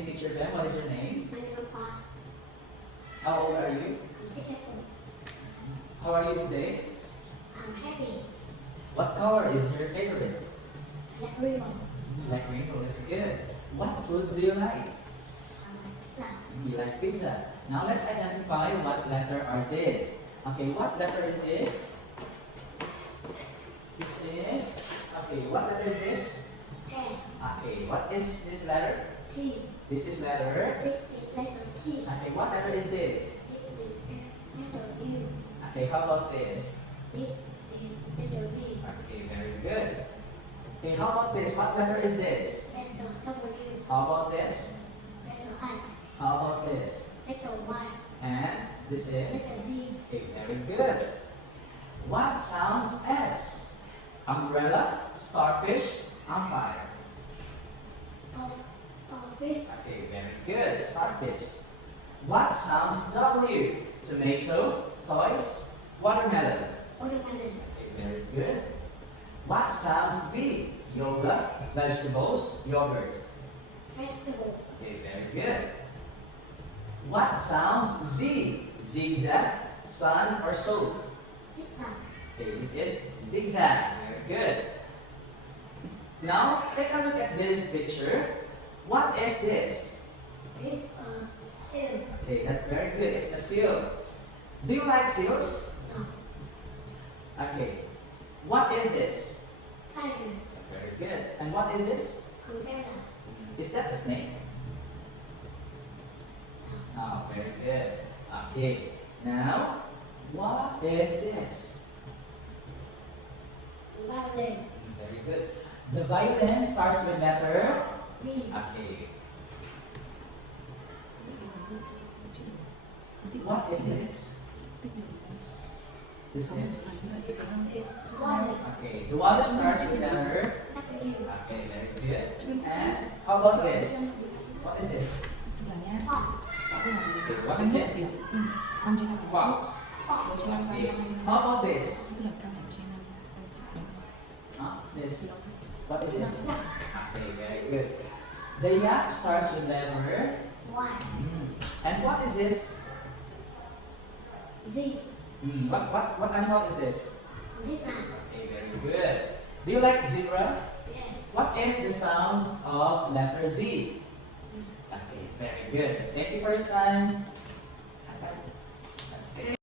is Teacher Ben. What is your name? My name is Paul. How old are you? I'm 6 years old. How are you today? I'm happy. What color is your favorite? Like rainbow. Like rainbow, that's good. What food do you like? Pizza. You like pizza. Now let's identify what letter are these. Okay, what letter is this? This is, okay, what letter is this? S. Okay, what is this letter? T. This is letter. This is letter T. Okay, what letter is this? This is letter U. Okay, how about this? This is letter V. Okay, very good. Okay, how about this? What letter is this? Letter W. How about this? Letter X. How about this? Letter Y. And this is? Letter Z. Okay, very good. What sounds S? Umbrella, starfish, umpire. Of starfish. Okay, very good. Starfish. What sounds W? Tomato, toys, watermelon. Watermelon. Okay, very good. What sounds V? Yoga, vegetables, yogurt. Vegetable. Okay, very good. What sounds Z? Zigzag, sun, or soap. Zigzag. Okay, this is zigzag. Very good. Now, take a look at this picture. What is this? This is a seal. Okay, that's very good. It's a seal. Do you like seals? No. Okay. What is this? Tiger. Very good. And what is this? Umbrella. Is that a snake? Oh, very good. Okay. Now, what is this? Violin. Very good. The violin starts with letter. V. Okay. What is this? This is. Water. Okay. The water starts with letter. W. Okay, very good. And how about this? What is this? Fox. Okay, what is this? Fox. Fox. Okay. How about this? This. What is it? Okay, very good. The yak starts with letter. Y. And what is this? Z. What animal is this? Zebra. Okay, very good. Do you like zebra? Yes. What is the sound of letter Z? Okay, very good. Thank you for your time.